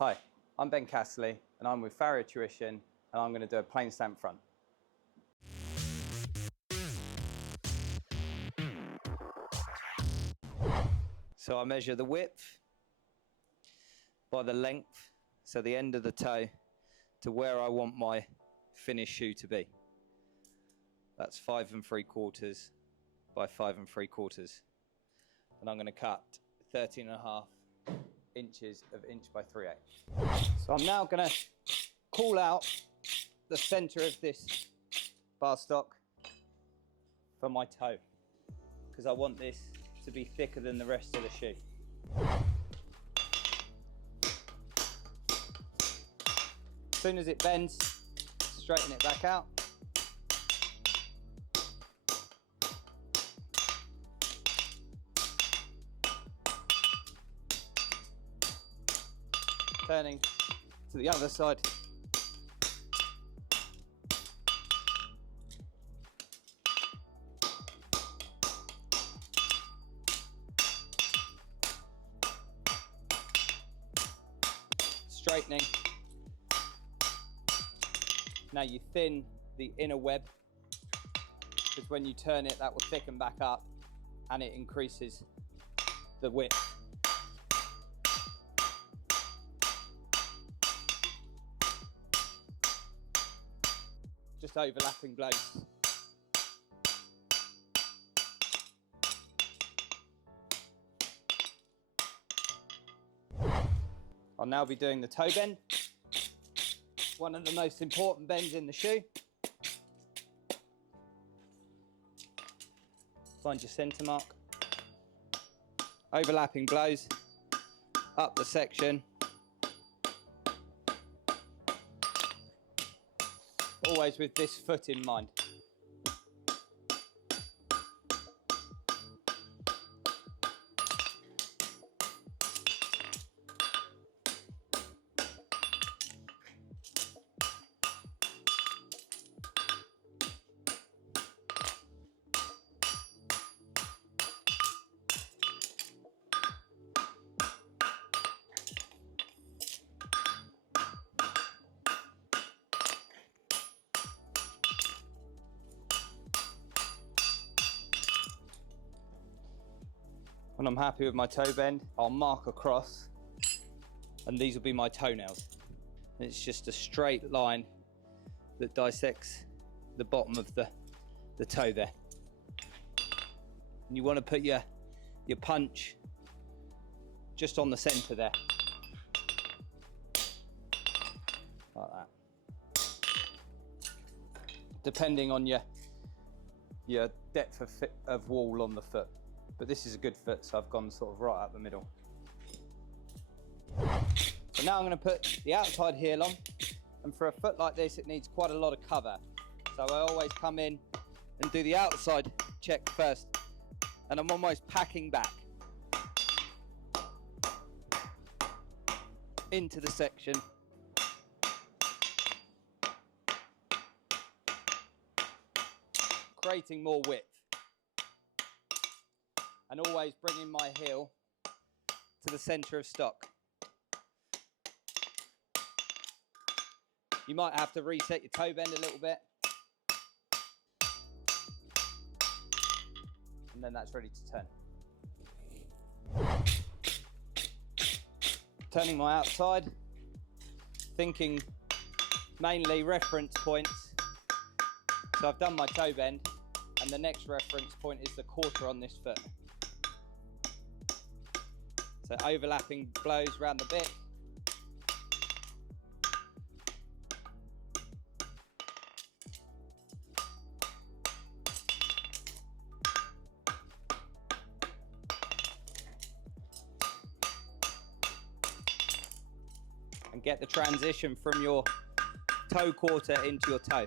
Hi, I'm Ben Casserly and I'm with Farrier Tuition, and I'm going to do a plain stamp front. So I measure the width by the length, so the end of the toe, to where I want my finished shoe to be. That's 5 3/4 by 5 3/4. And I'm going to cut 13.5 inches of inch by 3/8. So I'm now going to call out the center of this bar stock for my toe, because I want this to be thicker than the rest of the shoe. As soon as it bends, straighten it back out. Turning to the other side. Straightening. Now you thin the inner web, because when you turn it, that will thicken back up and it increases the width. Just overlapping blows. I'll now be doing the toe bend, one of the most important bends in the shoe. Find your center mark. Overlapping blows up the section. Always with this foot in mind. When I'm happy with my toe bend, I'll mark across, and these will be my toenails. And it's just a straight line that dissects the bottom of the toe there. And you want to put your punch just on the center there, like that. Depending on your depth of wall on the foot. But this is a good foot, so I've gone sort of right up the middle. So now I'm going to put the outside heel on, and for a foot like this it needs quite a lot of cover. So I always come in and do the outside check first, and I'm almost packing back into the section. Creating more width. And always bringing my heel to the center of stock. You might have to reset your toe bend a little bit. And then that's ready to turn. Turning my outside, thinking mainly reference points. So I've done my toe bend, and the next reference point is the quarter on this foot. So overlapping blows around the bit. And get the transition from your toe quarter into your toe.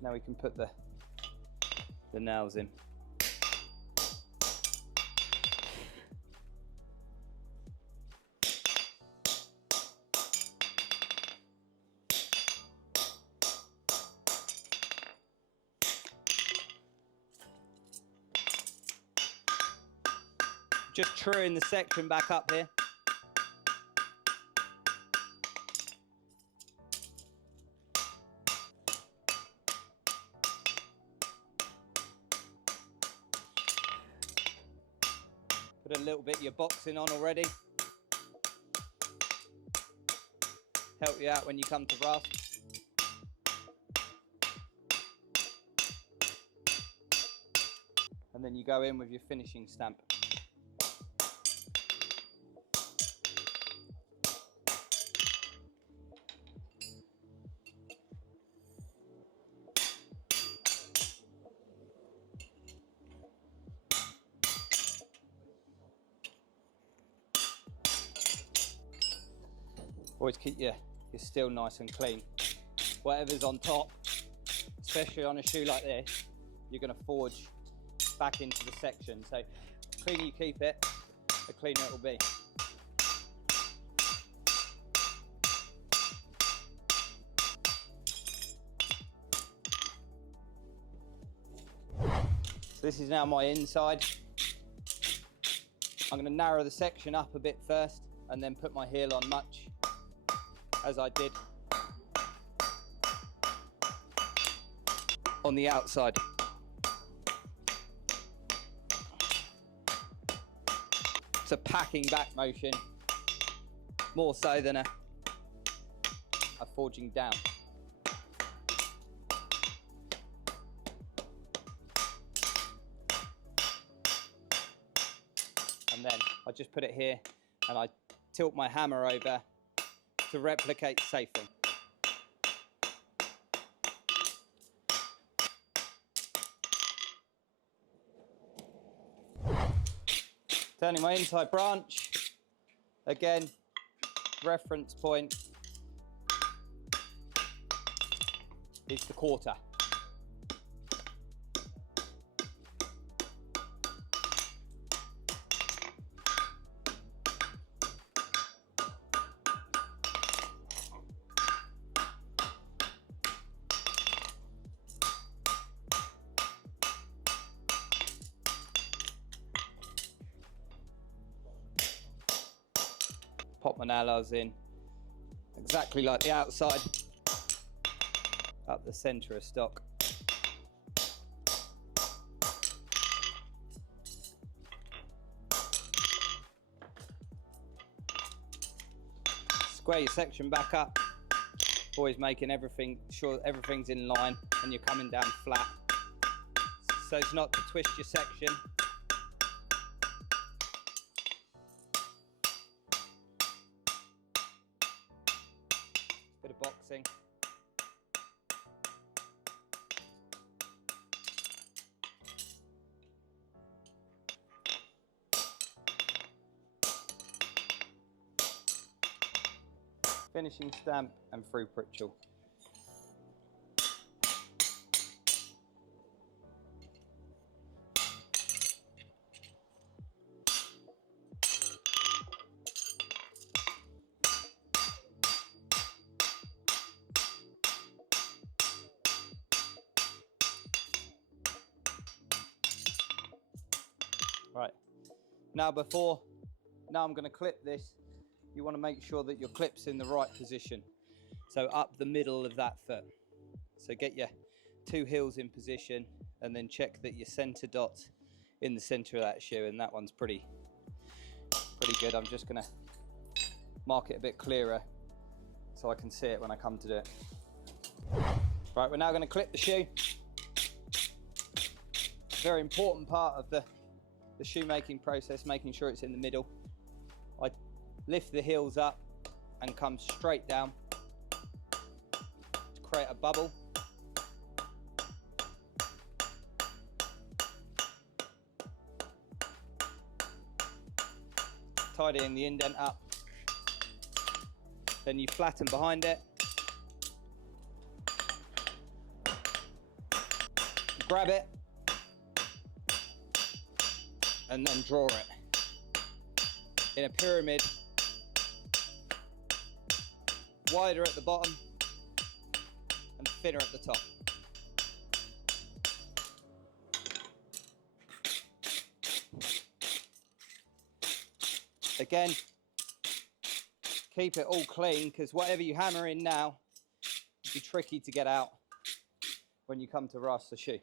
Now we can put the nails in. Just truing the section back up here. Put a little bit of your boxing on already. Help you out when you come to rasp. And then you go in with your finishing stamp. Always keep your steel nice and clean. Whatever's on top, especially on a shoe like this, you're going to forge back into the section. So the cleaner you keep it, the cleaner it will be. So this is now my inside. I'm going to narrow the section up a bit first and then put my heel on much, as I did on the outside. It's a packing back motion, more so than a forging down. And then I just put it here and I tilt my hammer over to replicate safely. Turning my inside branch, again, reference point is the quarter. Pop my nails in exactly like the outside, up the center of stock. Square your section back up, always making sure everything's in line and you're coming down flat, so as not to twist your section. Bit of boxing. Finishing stamp and through pritchel. Right, now I'm going to clip this. You want to make sure that your clip's in the right position. So up the middle of that foot. So get your two heels in position and then check that your center dot's in the center of that shoe, and that one's pretty good. I'm just going to mark it a bit clearer so I can see it when I come to do it. Right, we're now going to clip the shoe. Very important part of the shoemaking process, making sure it's in the middle. I lift the heels up and come straight down to create a bubble. Tidying the indent up. Then you flatten behind it. Grab it and then draw it in a pyramid, wider at the bottom and thinner at the top. Again, keep it all clean, because whatever you hammer in now will be tricky to get out when you come to rust the shoe.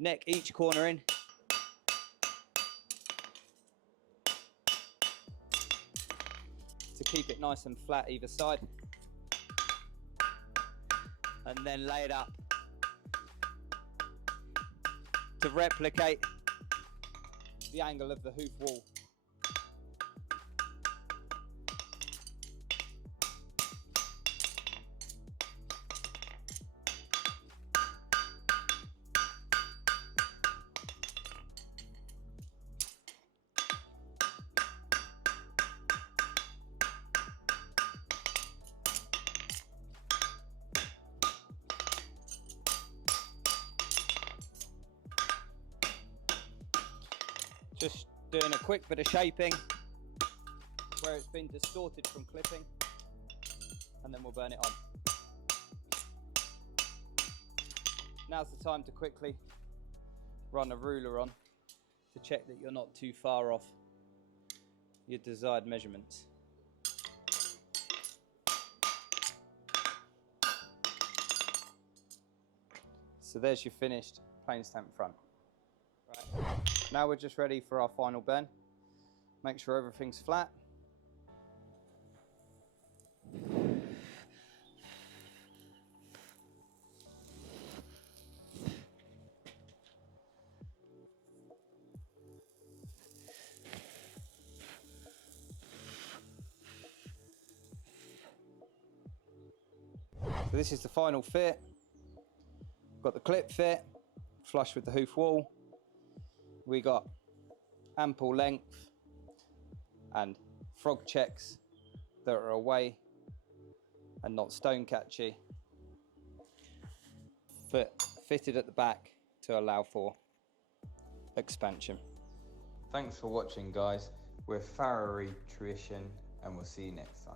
Neck each corner in. To keep it nice and flat either side. And then lay it up to replicate the angle of the hoof wall. Just doing a quick bit of shaping where it's been distorted from clipping, and then we'll burn it on. Now's the time to quickly run a ruler on to check that you're not too far off your desired measurements. So there's your finished plain stamp front. Right. Now we're just ready for our final burn. Make sure everything's flat. So this is the final fit. Got the clip fit, flush with the hoof wall. We got ample length and frog checks that are away and not stone catchy. Fitted at the back to allow for expansion. Thanks for watching, guys. We're Farriery Tradition, and we'll see you next time.